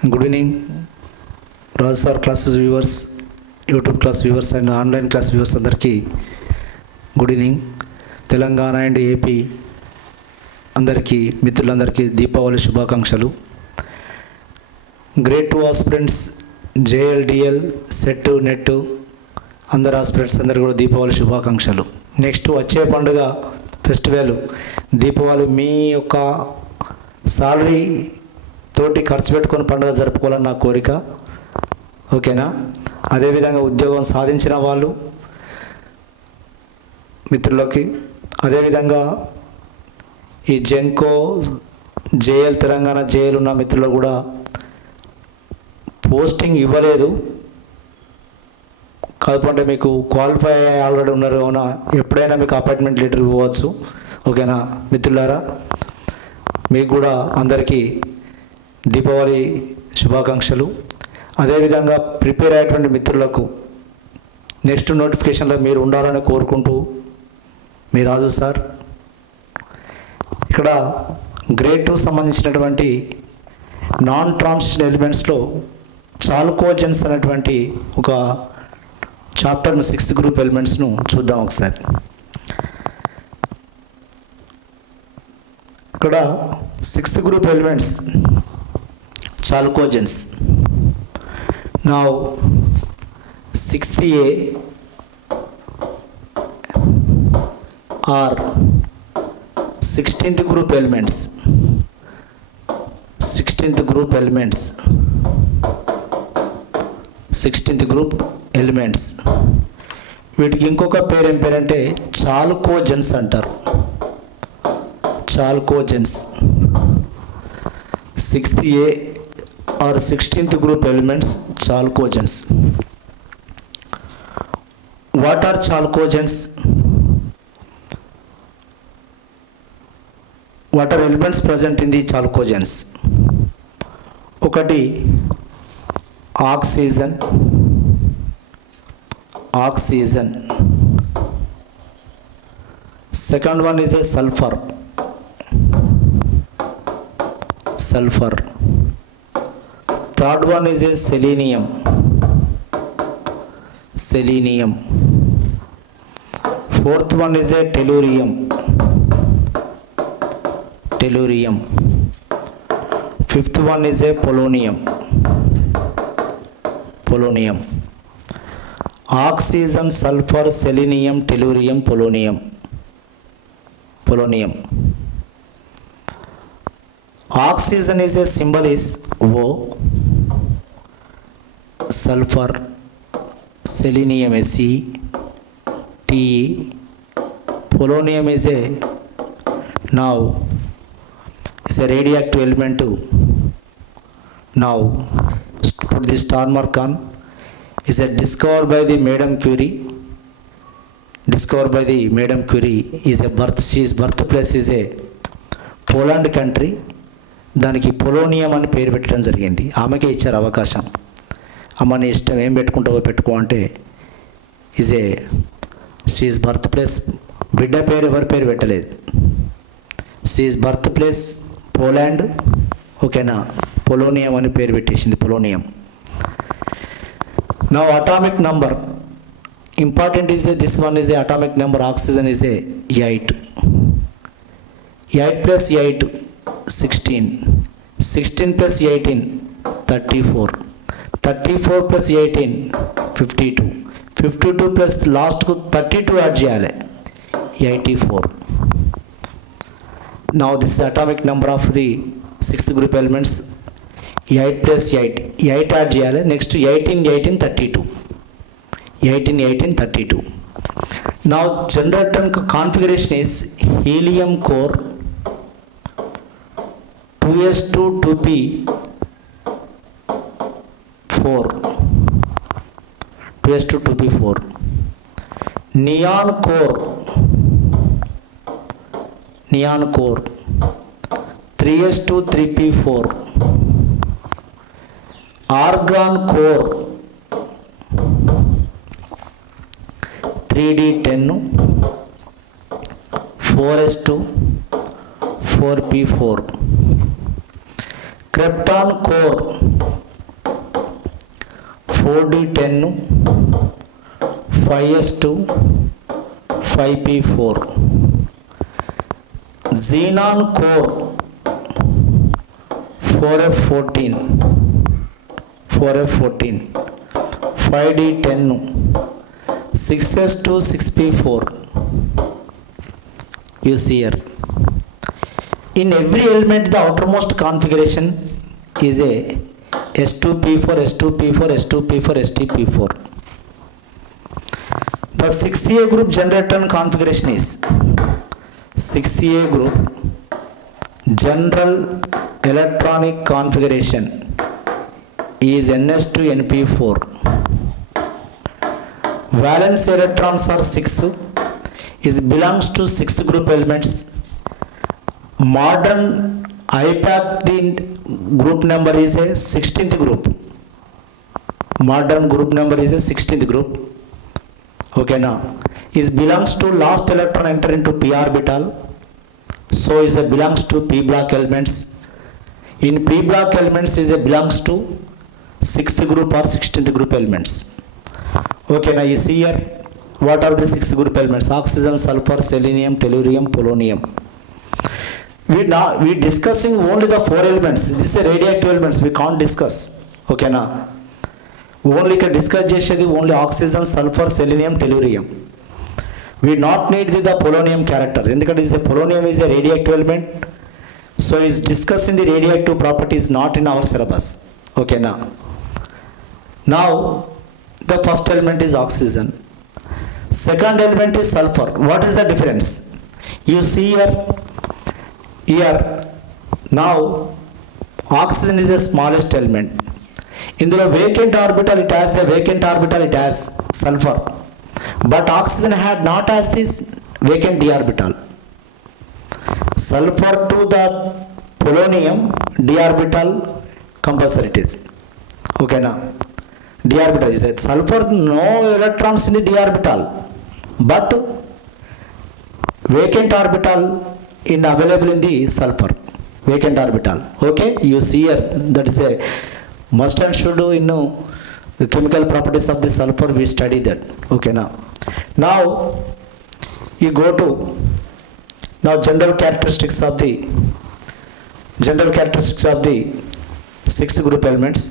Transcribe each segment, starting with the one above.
Good evening, Rajsar classes viewers, YouTube class viewers and online class viewers అందరికీ good evening. Telangana and AP అందరికీ మిత్రులందరికీ దీపావళి శుభాకాంక్షలు. Grade 2 aspirants, JL DL, set, net అందరు aspirants అందరికీ కూడా దీపావళి శుభాకాంక్షలు. నెక్స్ట్ వచ్చే పండుగ ఫెస్టివల్ దీపావళి. మీ యొక్క సాలరీ తోటి ఖర్చు పెట్టుకొని పండుగ జరుపుకోవాలని నా కోరిక. ఓకేనా? అదేవిధంగా ఉద్యోగం సాధించిన వాళ్ళు మిత్రులకి, అదేవిధంగా ఈ జెన్కో, జేఎల్, తెలంగాణ జేఎల్ ఉన్న మిత్రులు కూడా పోస్టింగ్ ఇవ్వలేదు కాకపోతే మీకు క్వాలిఫై ఆల్రెడీ ఉన్నారు అవునా, ఎప్పుడైనా మీకు అపాయింట్మెంట్ లెటర్ ఇవ్వచ్చు. ఓకేనా మిత్రులారా? మీకు కూడా అందరికీ దీపావళి శుభాకాంక్షలు. అదేవిధంగా ప్రిపేర్ అయ్యేటువంటి మిత్రులకు నెక్స్ట్ నోటిఫికేషన్లో మీరు ఉండాలని కోరుకుంటూ మీ రాజు సార్. ఇక్కడ గ్రేడ్ 2 సంబంధించినటువంటి నాన్ ట్రాన్సిషన్ ఎలిమెంట్స్లో చాల్కోజెన్స్ అనేటువంటి ఒక చాప్టర్ను 6th గ్రూప్ ఎలిమెంట్స్ను చూద్దాం ఒకసారి. ఇక్కడ 6th group elements chalcogens. Now 6th A are 16th group elements. 16th group elements. 16th group elements. వీటికి ఇంకొక పేరు ఏం పేరంటే చాల్కోజెన్స్ అంటారు. చాల్కోజెన్స్. 6th A or 16th group elements, chalcogens. What are chalcogens? What are elements present in the chalcogens? ఒకటి oxygen. Oxygen. Second one is a sulfur. Sulfur. Third one is a selenium. Selenium. Fourth one is a tellurium. Tellurium. Fifth one is a polonium. Polonium. Oxygen, sulfur, selenium, tellurium, polonium. Polonium. Oxygen is a symbol is O. Sulfur, selenium is C, T. Polonium is a now is a radioactive element too. Now put this star mark on. Is a discovered by the Madame Curie. Discovered by the Madame Curie. Is a birth. She's birthplace is a Poland country. దానికి polonium అని పేరు పెట్టడం జరిగింది. ఆమెకే ఇచ్చారు అవకాశం. అమ్మ నీ ఇష్టం ఏం పెట్టుకుంటావో పెట్టుకో అంటే షీఈస్ బర్త్ ప్లేస్. బిడ్డ పేరు ఎవరి పేరు పెట్టలేదు. She's birth place Poland. ఓకేనా? పొలోనియం అని పేరు పెట్టేసింది. పొలోనియం. నా atomic number important is this one is a atomic number. Oxygen is a 8. 8 + 8 16. 16 + 18 34. 34 + 18 52. 52 plus లాస్ట్కు 32 యాడ్ చేయాలి 84. Now this is atomic number of the 6th group elements. 8 + 8 8 add చేయాలి. Next 18 18 32. 18 18 32. Now generator configuration is helium core 2s2 2p 4. 2s2 2p 4. Neon core. Neon core 3s2 3p 4. Argon core 3d10 4s2 4p4. Krypton core 4d10 5s2 5p4. Xenon core 4f14 5d10 6s2 6p4. You see here, in every element the outermost configuration is a s2p4 s2p4 s2p4 stp4. The 6a group generator configuration is 6a group general electronic configuration is ns2 np4. Valence electrons are 6, is belongs to 6th group elements. Modern IPAC the group number is a 16th group. Modern group number is a 16th group. Okay, now is belongs to last electron enter into p orbital, so is a belongs to p block elements. In p block elements is a belongs to 6th group or 16th group elements. Okay, now you see here, what are the 6th group elements? Oxygen, sulfur, selenium, tellurium, polonium. We discussing only the 4 elements. This is a radioactive elements, we can't discuss. Okay, now only can discuss chesedi only oxygen, sulfur, selenium, tellurium. We not need the polonium character. Endukante is a polonium is a radioactive element, so is discussing the radioactive properties not in our syllabus. Okay, now the first element is oxygen, second element is sulfur. What is the difference? You see here now oxygen is the smallest element. ఇందులో vacant orbital, it has a vacant orbital, it has sulfur, but oxygen had not has this vacant d orbital. Sulfur to the polonium d orbital compulsory it is. Okay, now d orbital is it. Sulfur no electrons in the d orbital, but vacant orbital in available in the sulfur, vacant orbital. Okay, you see here, that is a must and should do in the chemical properties of the sulfur, we study that. Okay, now you go to now general characteristics of the 6th group elements.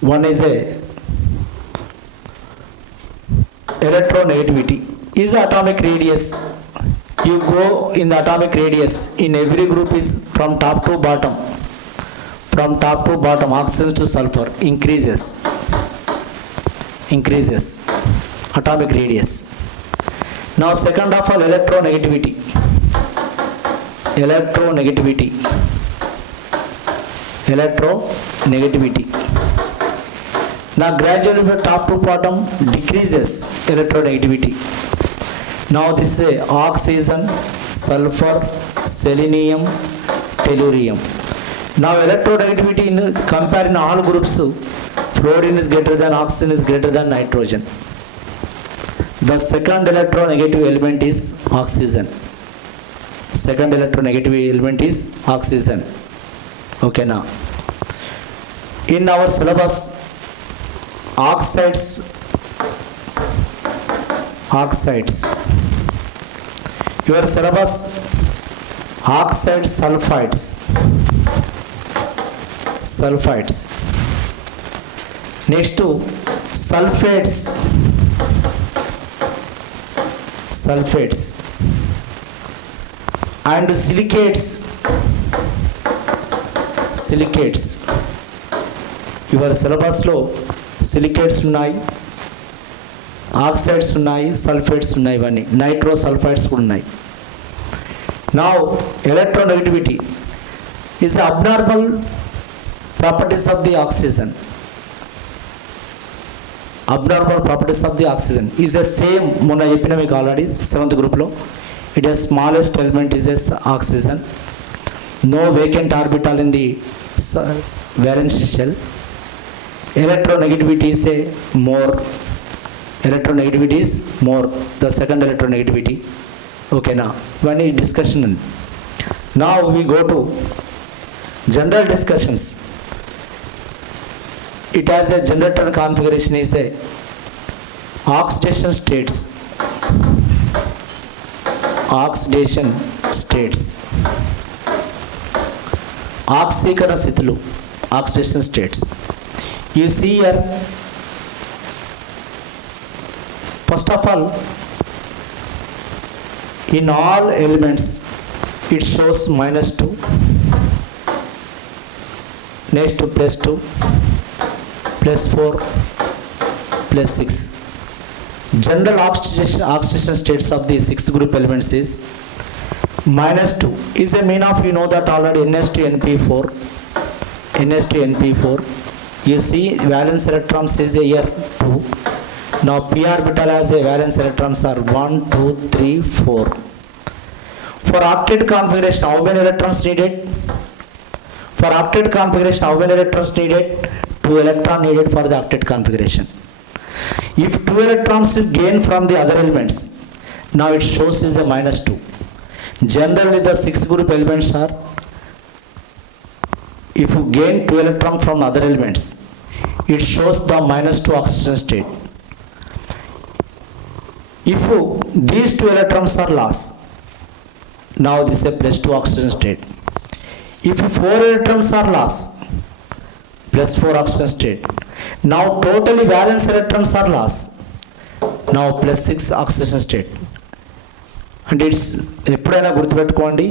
One is a electronegativity, is atomic radius. You go in the atomic radius in every group is from top to bottom, oxygen to sulfur increases atomic radius. Now second of all, electronegativity. Now gradually from top to bottom decreases electronegativity. Now this is oxygen, sulfur, selenium, tellurium. Now electronegativity in comparing all groups, fluorine is greater than oxygen is greater than nitrogen. The second electronegative element is oxygen. Okay, now in our syllabus oxides, your syllabus oxides, sulfides. Next to sulfates and silicates. Your syllabus లో silicates ఉన్నాయి, oxides ఉన్నాయి, sulphates ఉన్నాయి, ఇవన్నీ nitro sulphides కూడా ఉన్నాయి. Now electronegativity is abnormal properties of the oxygen. Abnormal properties of the oxygen is a same, మొన్న చెప్పిన మీకు ఆల్రెడీ 7th గ్రూప్లో. It is smallest element is as oxygen. No vacant orbital in the valence shell. Electronegativity is more. The second electronegativity. Okay, now one is discussion. Now we go to general discussions. it has a generator configuration is a oxidation states. Oxidation states. ఆక్సీకరణ స్థితులు, oxidation states. You see here, first of all, in all elements it shows -2, next to +2, +4, +6. General oxidation states of the sixth group elements is -2 is a mean of, you know that already, NH2NP4. NH2NP4. You see valence electrons is a here 2. Now p orbital has a valence electrons are 1, 2, 3, 4. For octet configuration, how many electrons needed? For octet configuration, how many electrons needed? 2 electrons needed for the octet configuration. If 2 electrons is gained from the other elements, now it shows is a -2. Generally the sixth group elements are, if you gain 2 electrons from other elements, it shows the -2 oxidation state. If these 2 electrons are lost, now this is a +2 oxidation state. If 4 electrons are lost, +4 oxidation state. Now totally valence electrons are lost, now +6 oxidation state. And it's ఎప్పుడైనా గుర్తుపెట్టుకోండి,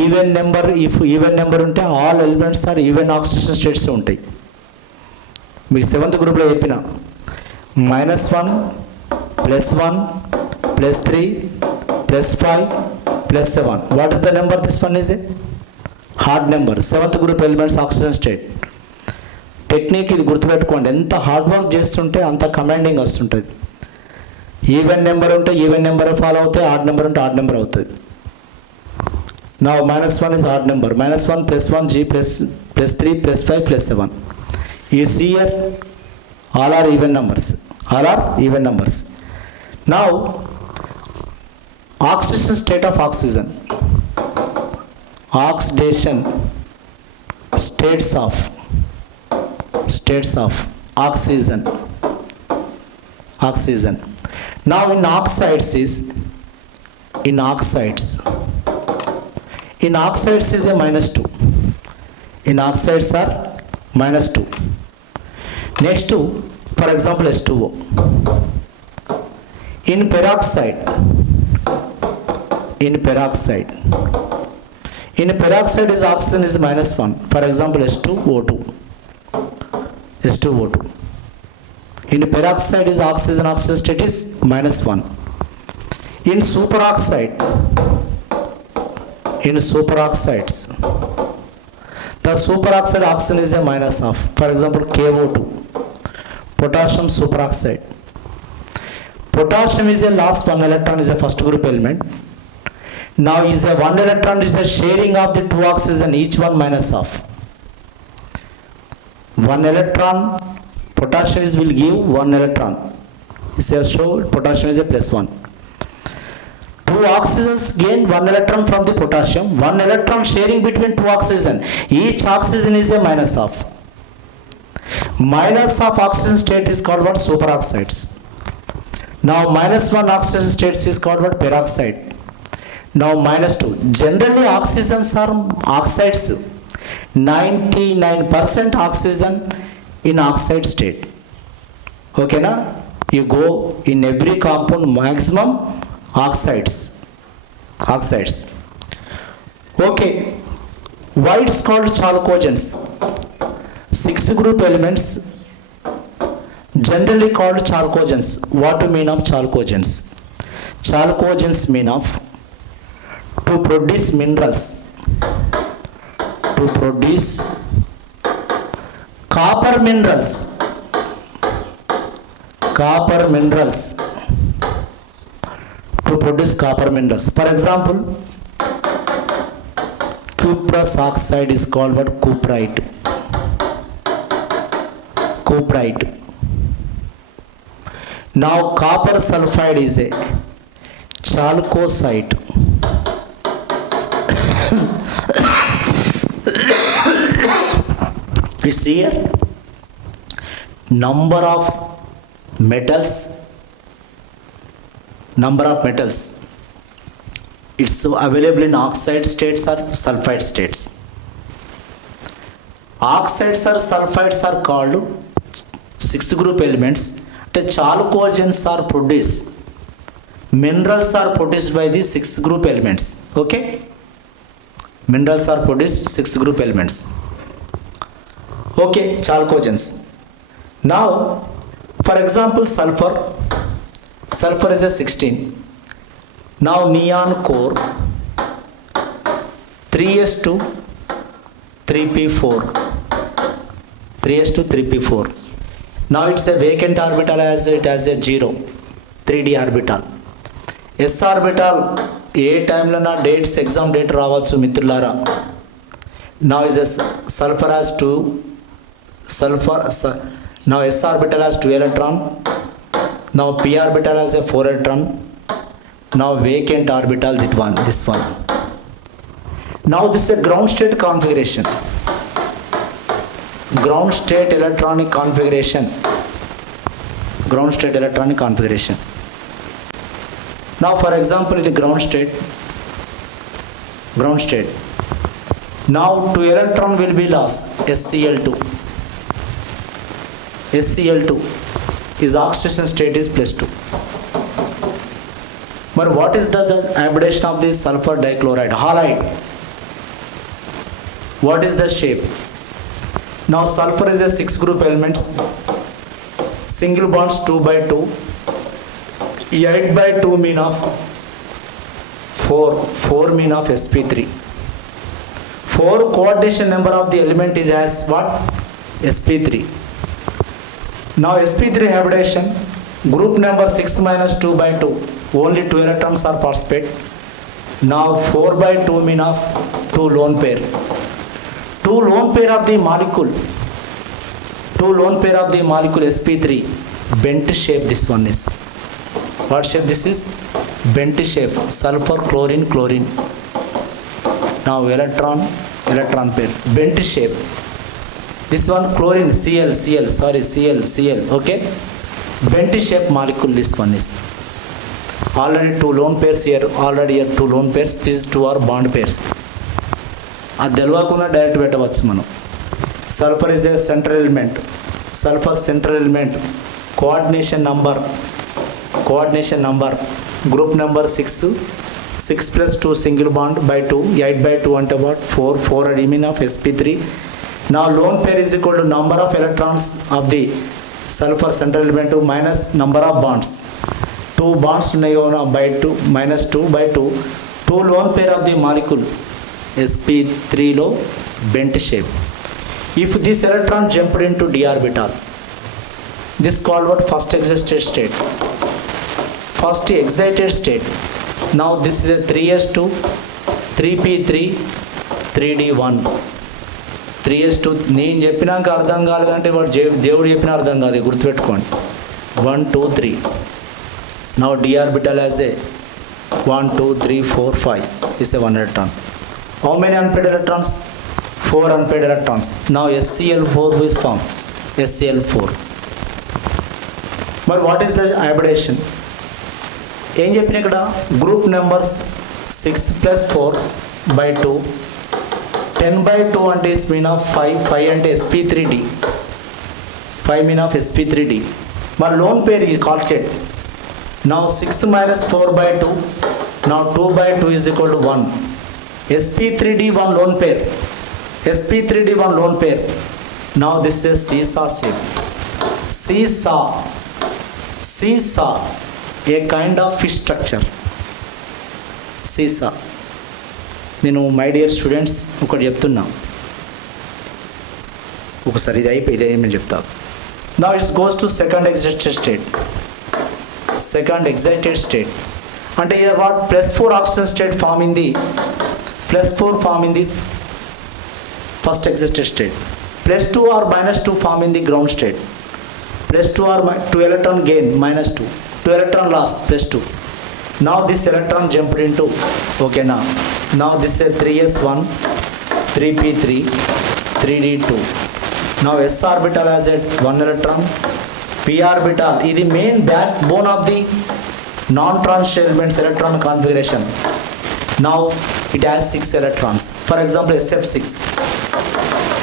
even number, if even number ఉంటే all elements are even oxygen states ఉంటాయి. మీకు seventh గ్రూప్లో చెప్పిన -1, +1, +3, +5, +7. What is the number? This one is A hard number. Seventh group elements oxygen state. Technique ఇది గుర్తుపెట్టుకోండి, ఎంత హార్డ్ వర్క్ చేస్తుంటే అంత కమాండింగ్ వస్తుంటుంది. ఈవెన్ నెంబర్ ఉంటే ఈవెన్ నెంబర్ ఫాలో అవుతాయి, ఆడ్ నెంబర్ ఉంటే ఆడ్ నెంబర్ అవుతుంది. నా -1 is odd number. -1 +1 G +3 +5 +7. You see here, all are even numbers. All are even numbers. Now, oxidation state of oxygen. Oxidation states of oxygen. Oxygen. Now in oxides is in oxides is a -2. In oxides are -2. Next to, for example, H2O. In peroxide is oxygen is -1. For example, H2O2. In peroxide is oxygen state is -1. In superoxides, the superoxide oxygen is a -1. For example, KO2, potassium superoxide. Potassium is a last 1 electron, is a first group element. Now is a 1 electron is a sharing of the 2 oxygen, each one -1. 1 electron, potassium will give 1 electron. So potassium is a +1. 2 oxygens gain 1 electron from the potassium. 1 electron sharing between 2 oxygen. Each oxygen is a -1. -1 oxygen state is called what? Superoxides. Now -1 oxygen states is called what? Peroxide. Now -2. Generally oxygens are oxides. 99% oxygen in oxide state. Okay na? You go in every compound maximum oxides. Okay. Why it's called chalcogens? Sixth group elements generally called chalcogens. What do you mean of chalcogens? Chalcogens mean of to produce minerals. To produce copper minerals. To produce copper minerals. For example, cuprous oxide is called what? Cuprite. Now copper sulfide is a chalcosite. You see here, number of metals, it's available in oxide states or sulfide states. Oxides or sulfides are called sixth group elements. అంటే chalcogens are produced, minerals are produced by the sixth group elements. Okay, minerals are produced sixth group elements. Okay, chalcogens. Now for example, sulfur is a 16. Now neon core 3s2 3p4, 3s2 3p4. Now it's a vacant orbital as it has a 0, 3d orbital. s orbital ఏ టైంలో నా dates exam date రావచ్చు మిత్రులారా. Now is a sulfur has 2 now s orbital has 2 electron. Now p orbital has a 4 electron. Now vacant orbital, this one. Now this is a ground state configuration, ground state electronic configuration. Now for example, it is ground state. Now 2 electron will be lost, SCl2 is oxidation state is +2. But what is the hybridization of this sulfur dichloride, halide? What is the shape? Now sulfur is a 6 group elements, single bonds 2/2, 8/2 mean of 4 mean of sp3. 4 coordination number of the element is as what? sp3. Now sp3 hybridization, group number 6 minus 2/2, only 2 electrons are participate. Now 4/2 mean of 2 lone pair. 2 lone pair of the molecule sp3, bent shape. This one is what shape? This is bent shape, sulfur chlorine. Now electron pair, bent shape. This one chlorine, Cl, okay, bent shape molecule. This one is already 2 lone pairs here, 2 lone pairs. These 2 are bond pairs. అది తెలవకుండా direct పెట్టవచ్చు మనం. Sulphur is a central element, coordination number group number 6 plus 2 single bond by 2, 8/2 అంటే what? 4 at mean of sp3. Now lone pair is equal to number of electrons of the sulfur central element minus number of bonds. 2 bonds ఉన్నాయి by 2 minus 2/2. 2 lone pair of the molecule sp3 లో bent shape. If this electron jumped into d orbital, this called what? First excited state. Now this is a 3s2 3p3 3d1. 3s2 నేను చెప్పినాక అర్థం కాలేదంటే వాడు దేవుడు చెప్పిన అర్థం కాదు, గుర్తుపెట్టుకోండి. 1 2 3. Now d orbital has a 1 2 3 4 5 is a 1 electron. How many unpaired electrons? 4 unpaired electrons. Now SCl4 is formed, SCl4. But what is the hybridization? ఏం చెప్పిన ఇక్కడ గ్రూప్ నెంబర్స్ 6 plus 4/2, 10/2 అంటే ఇస్ మీన్ ఆఫ్ 5 అంటే sp3d, 5 మీన్ ఆఫ్ sp3d. మరి lone pair is calculate. Now 6 minus 4/2, now 2/2 is equal to 1. sp3d 1 lone pair. Now this is seesaw shape. Seesaw, a kind of fish structure. Seesaw. నేను my dear students ఒకటి చెప్తున్నా, ఒకసారి ఇది అయిపోయి ఏమని చెప్తా. Now it goes to second excited state. అంటే here what? +4 oxygen state form in the first excited state. +2 or -2 form in the ground state. +2 or 2 electron gain, -2 electron loss, +2. Now this electron jumped into, okay, now this is 3s1 3p3 3d2. Now s orbital has a 1 electron. p orbital is the main backbone of the non-transition elements electron configuration. Now it has 6 electrons. For example, SF6.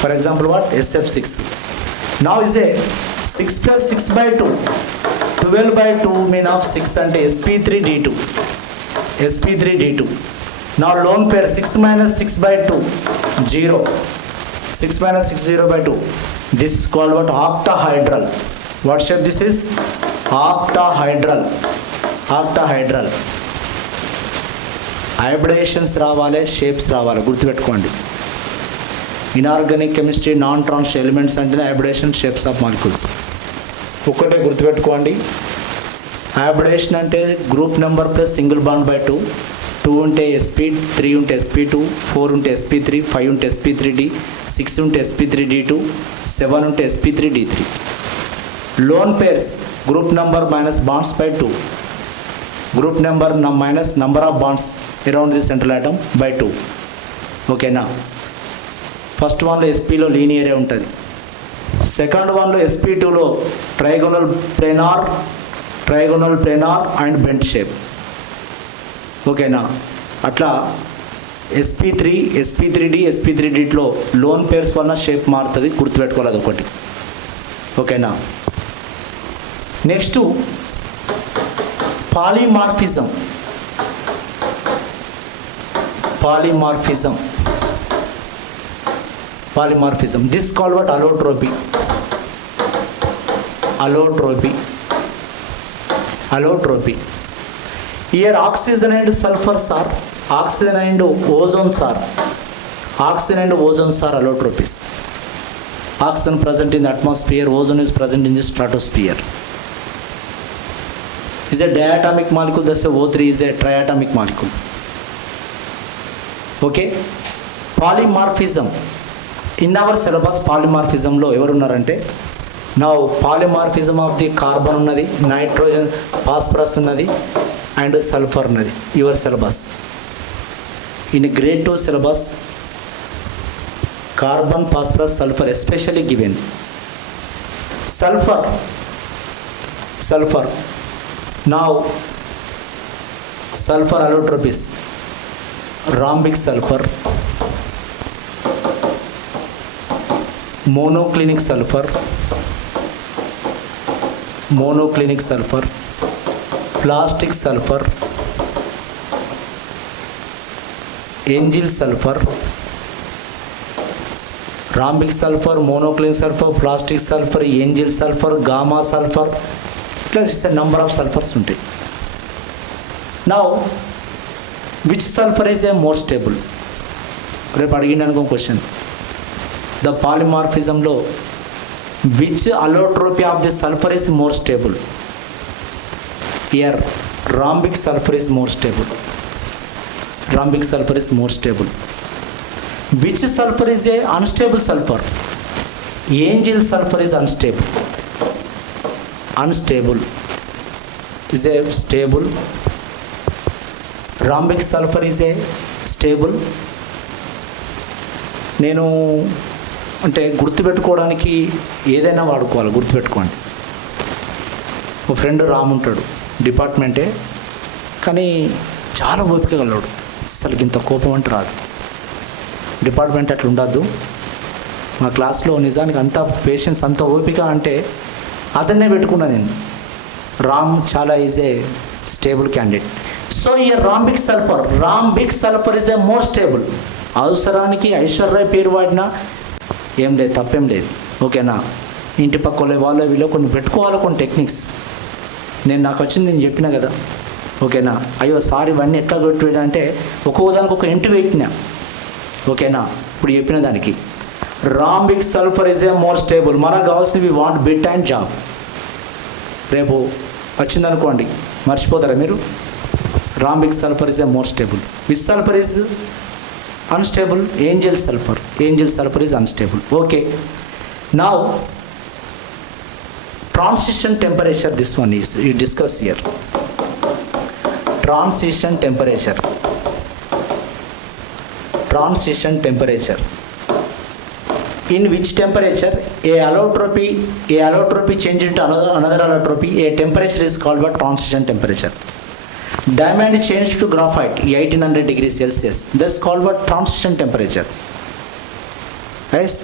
For example, what? SF6. Now is a 6 plus 6 by 2. 12 by 2 mean of 6 and sp3d2. sp3d2. Now lone pair 6 minus 6 by 2. 0. 6 minus 6 0 by 2. This is called what? Octahedral. What shape this is? Octahedral. Octahedral. హైబ్రిడేషన్స్ రావాలి, shapes రావాలి, గుర్తుపెట్టుకోండి. Inorganic chemistry non transition elements అంటేనే hybridisation, shapes of molecules. ఒక్కటే గుర్తుపెట్టుకోండి. Hybridisation అంటే group number plus single bond by 2. 2 ఉంటే sp, 3 ఉంటే sp2, 4 ఉంటే sp3, 5 ఉంటే sp3d, 6 ఉంటే sp3d2, 7 ఉంటే sp3d3. Loan pairs group number minus bonds by 2. Group number minus number of wands around the central atom by 2. ఓకేనా? First వన్లో sp లో లీనియరే ఉంటుంది. సెకండ్ వన్లో sp2లో trigonal planar and bent shape. ఓకేనా? అట్లా sp3, sp3d, sp3dలో లోన్ పేర్స్ వల్ల షేప్ మారుతుంది, గుర్తుపెట్టుకోవాలి అదొకటి. ఓకేనా? Next polymorphism. This called what? Allotropy. Here oxygen and sulfurs are, oxygen and ozones are allotropies. Oxygen present in the atmosphere, ozone is present in the stratosphere. Is a diatomic molecule, thus O3 is a triatomic molecule. Okay? Polymorphism. In our syllabus polymorphism lo evaru unnarante, now polymorphism of the carbon unnadi, nitrogen, phosphorus unnadi and sulfur unnadi. Your syllabus in grade 2 syllabus, carbon, phosphorus, sulfur especially given. Sulfur. Now sulfur allotropies. Rhombic sulfur, monoclinic sulfur, plastic sulfur, angel sulfur, rhombic sulfur, monoclinic sulfur, plastic sulfur, angel sulfur, gamma sulfur. Plus it's a number of sulfurs ఉంటాయి. Now which sulfur is a more stable? రేపు అడిగింది అనుకో question. The పాలిమార్ఫిజంలో which allotropy of the sulfur is more stable? Here rhombic sulfur is more stable. Which sulfur is a unstable sulfur? Angel sulfur is unstable. Is a stable. Rhombic sulfur is a stable. నేను అంటే గుర్తుపెట్టుకోవడానికి ఏదైనా వాడుకోవాలి, గుర్తుపెట్టుకోండి. ఒక friend Ram ఉంటాడు, డిపార్ట్మెంటే, కానీ చాలా ఓపిక గలవాడు. అసలు ఇంత కోపం అంటే రాదు. డిపార్ట్మెంట్ అట్లా ఉండద్దు. మా క్లాస్లో నిజానికి అంత పేషెన్స్, అంత ఓపిక అంటే అతన్నే పెట్టుకున్నా నేను. రామ్ చాలా is a stable candidate. So ఈ rhombic sulfur is a more stable. అవసరానికి ఐశ్వర్య పేరు వాడినా ఏం లేదు, తప్పేం లేదు. ఓకేనా? ఇంటి పక్క వాళ్ళు వీళ్ళు కొన్ని పెట్టుకోవాలి, కొన్ని టెక్నిక్స్. నాకు వచ్చింది, నేను చెప్పిన కదా. ఓకేనా? అయ్యో సార్ ఇవన్నీ ఎట్లా కొట్టివేయడం అంటే ఒక్కొక్క దానికి ఒక ఇంటి పెట్టినా. ఓకేనా? ఇప్పుడు చెప్పిన దానికి rhombic sulfur is a more stable. మనకు కావాల్సింది we want bit and job. రేపు వచ్చిందనుకోండి మర్చిపోతారా మీరు? rhombic sulfur is a more stable. Which sulfur is unstable? Angel sulfur is unstable. Okay, now transition temperature, this one is you discuss here. Transition temperature. In which temperature a allotropy change into another allotropy, a temperature is called what? Transition temperature. Diamond changed to graphite 1800 degrees Celsius. That's called what? Transition temperature. Yes.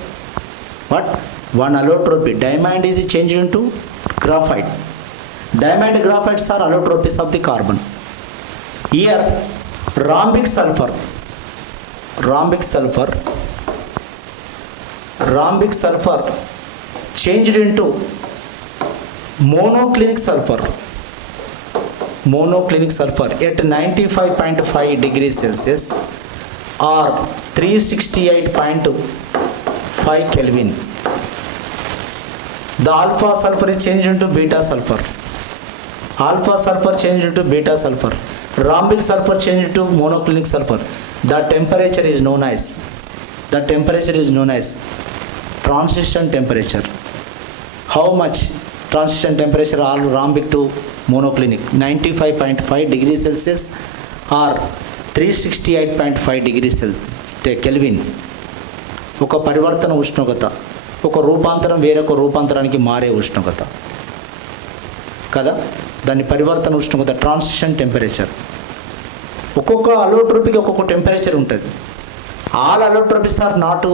What? One allotropy. Diamond is changed into graphite. Diamond graphites are allotropies of the carbon. Here, rhombic sulfur changed into monoclinic sulfur at 95.5 degrees Celsius or 368.5 Kelvin. The alpha sulfur is changed into beta sulfur. Changed into beta sulfur. Rhombic sulfur changed into monoclinic sulfur. The temperature is known as transition temperature. How much transition temperature are rhombic to monoclinic? 95.5 degrees Celsius or 368.5 degrees Kelvin. ఒక పరివర్తన ఉష్ణోగ్రత, ఒక రూపాంతరం వేరొక రూపాంతరానికి మారే ఉష్ణోగ్రత కదా, దాని పరివర్తన ఉష్ణోగ్రత ట్రాన్సిషన్ టెంపరేచర్. ఒక్కొక్క అలోట్రోపీకి ఒక్కొక్క టెంపరేచర్ ఉంటుంది. All allotropies are not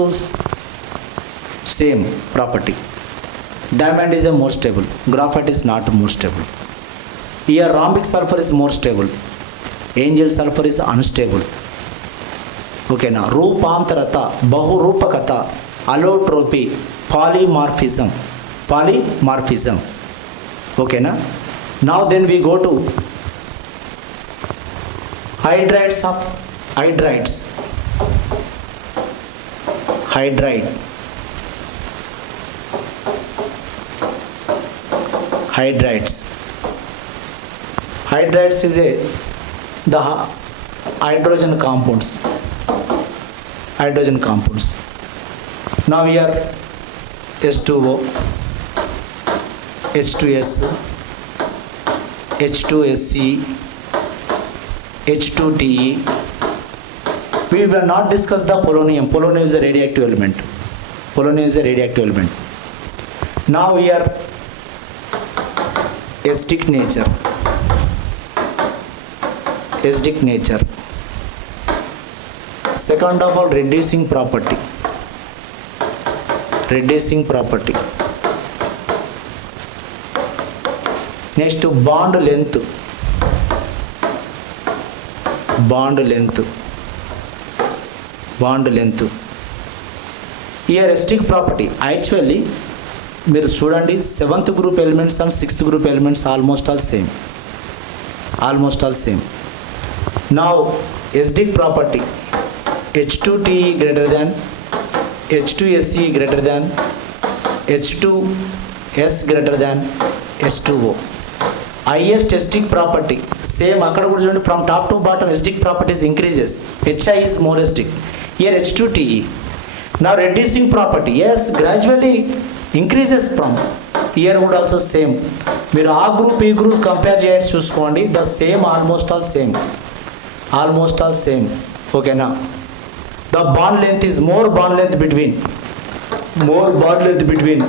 same property. Diamond is a more stable, graphite is not more stable. Here rhombic sulfur is more stable, angel sulfur is unstable. Okay na, రూపాంతరత, బహురూపకత, allotropy, polymorphism. Okay na. Now then we go to hydrides. Hydrides is the hydrogen compounds. Now here H2O, H2S, H2SC, H2TE. We will not discuss the polonium. Polonium is a radioactive element. Now here acidic nature. Second of all, reducing property. Next to bond length. Here acidic property. Actually మీరు చూడండి, 7th group elements and 6th group elements almost all same. Now acidic property, H2TE greater than, H2SE greater than, H2S greater than, H2O. Highest acidic property, same అక్కడ కూడా చూడండి, from top to bottom acidic properties increases. HI is more acidic. Here H2TE. Now reducing property, yes, gradually increases from. Here would also same. మీరు ఆ group ఈ group compare చేసి చూసుకోండి, the same almost all same. ఓకేనా. The bond length is more bond length between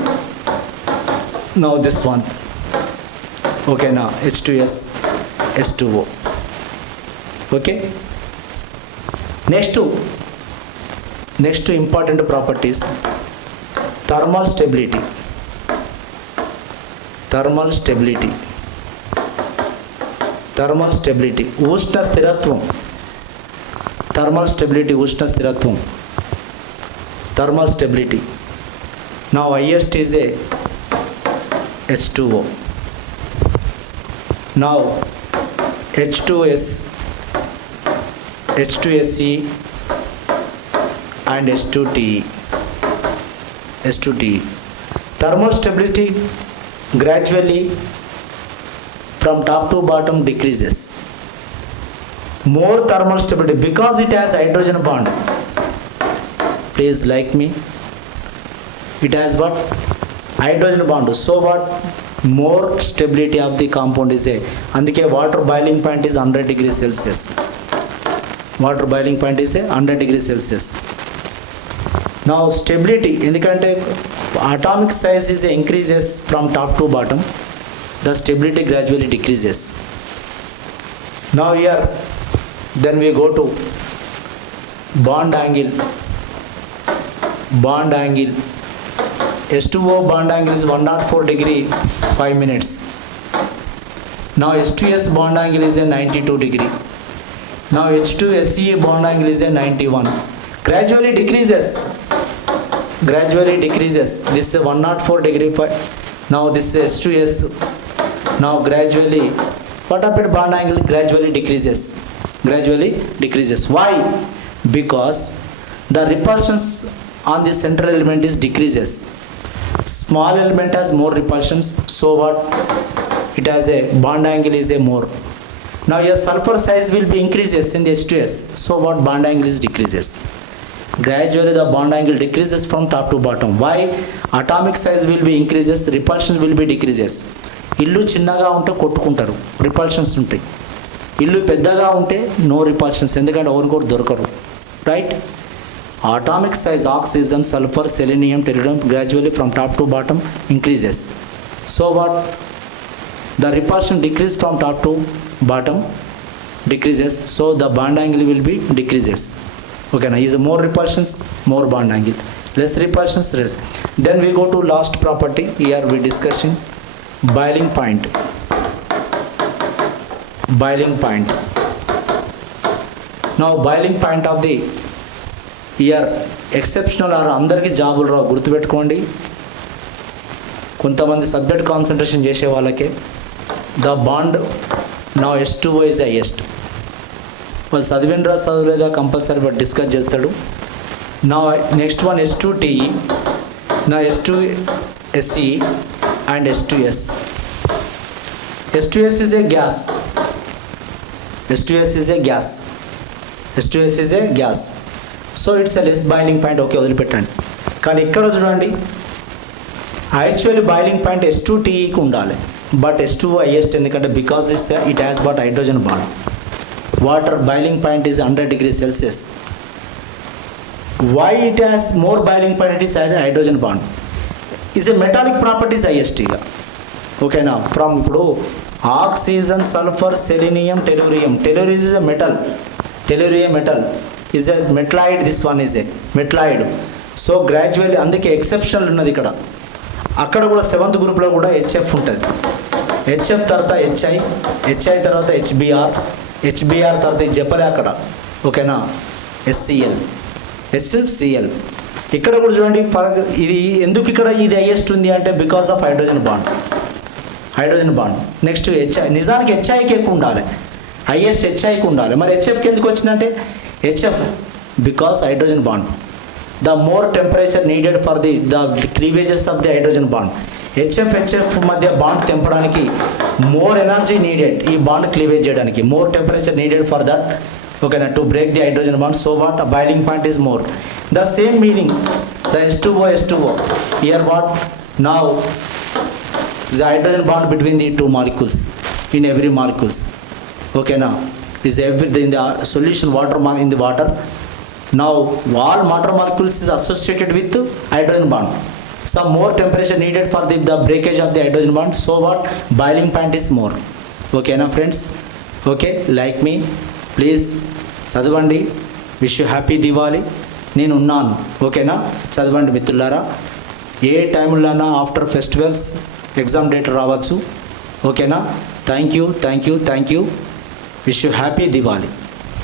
now this one. Okay, now H2S, H2O. Okay. Next to important properties, thermal stability. ఉష్ణ స్థిరత్వం. Thermal stability. Now highest is a H2O. Now H2S, H2SE and H2TE. Thermal stability gradually from top to bottom decreases. More thermal stability because it has hydrogen bond. Please like me. It has what? Hydrogen bond. So what? More stability of the compound is a. అందుకే water boiling point is 100 degrees Celsius. Now stability, ఎందుకంటే atomic size is increases from top to bottom, the stability gradually decreases. Now here then we go to bond angle. H2O bond angle is 104 degree 5 minutes. Now H2S bond angle is a 92 degree. Now H2SE bond angle is a 91. Gradually decreases. This is 104 degree 5. Now this is H2S. Now gradually what happened? Bond angle gradually decreases. Why? Because the repulsions on the central element is decreases. Small element has more repulsions, so what? It has a bond angle is a more. Now your sulfur size will be increases in the H2S, so what? Bond angle is decreases. Gradually the bond angle decreases from top to bottom. Why? Atomic size will be increases, repulsion will be decreases. ఇల్లు చిన్నగా ఉంటే కొట్టుకుంటారు, repulsions ఉంటాయి. ఇల్లు పెద్దగా ఉంటే no repulsions, ఎందుకంటే ఎవరికొరు దొరకరు, right? Atomic size oxygen, sulfur, selenium, tellurium gradually from top to bottom increases. So what? The repulsion decrease from top to bottom decreases, so the bond angle will be decreases. Okay, now is more repulsions, more bond angle. Less repulsions, less. Then we go to last property. Here we discussing boiling point. Now boiling point of the year exceptional are అందరికీ జాబులు రావు, గుర్తుపెట్టుకోండి. కొంతమంది subject concentration చేసే వాళ్ళకే the bond నా H2O is highest. వాళ్ళు చదవలేదా compulsory but discuss చేస్తాడు. నా నెక్స్ట్ వన్ H2TE, నా H2SE and H2S. H2S is a gas. H2S is a gas. So it's a less boiling point. Okay, వదిలిపెట్టండి. కానీ ఇక్కడ చూడండి, యాక్చువల్లీ బాయిలింగ్ పాయింట్ H2TEకి ఉండాలి, బట్ H2O హైయెస్ట్, ఎందుకంటే because it has but hydrogen bond. Water boiling point is 100 degrees Celsius. Why it has more boiling point? It is hydrogen bond. Is a metallic properties highest ఇక. ఓకేనా? From ఇప్పుడు oxygen, sulphur, selenium, tellurium. Tellurium is a metal. Tellurium metal is a metalloid. This one is a metalloid. So gradually అందుకే exceptional ఉన్నది ఇక్కడ. అక్కడ కూడా 7th గ్రూప్లో కూడా HF ఉంటుంది. HF తర్వాత HI తర్వాత HBr తర్వాత చెప్పలే అక్కడ. ఓకేనా? HCl. ఇక్కడ కూడా చూడండి, ఇది ఎందుకు ఇక్కడ ఇది హైయెస్ట్ ఉంది అంటే because of hydrogen bond. Next HI, నిజానికి HIకి ఎక్కువ ఉండాలి, హైయెస్ట్ HIకి ఉండాలి. మరి HFకి ఎందుకు వచ్చిందంటే HF because hydrogen bond. The more temperature needed for the cleavages of the hydrogen bond. HF మధ్య బాండ్ తెంపడానికి more energy needed, ఈ బాండ్ క్లీవేజ్ చేయడానికి more temperature needed for that. Okay, to break the hydrogen bond. So what? A boiling point is more. The same meaning, the H2O. Here what? Now the hydrogen bond between the two molecules in every molecules. Okay, now is everything in the solution water in the water. Now all water molecules is associated with hydrogen bond. Some more temperature needed for the breakage of the hydrogen bond. So what? Boiling point is more. Okay na friends? Okay, like me, please చదవండి. Wish you happy Diwali. నేను ఉన్నాను. ఓకేనా? చదవండి మిత్రులారా. ఏ టైంలోనా after festivals exam date రావచ్చు. ఓకేనా? Thank you. Wish you happy Diwali.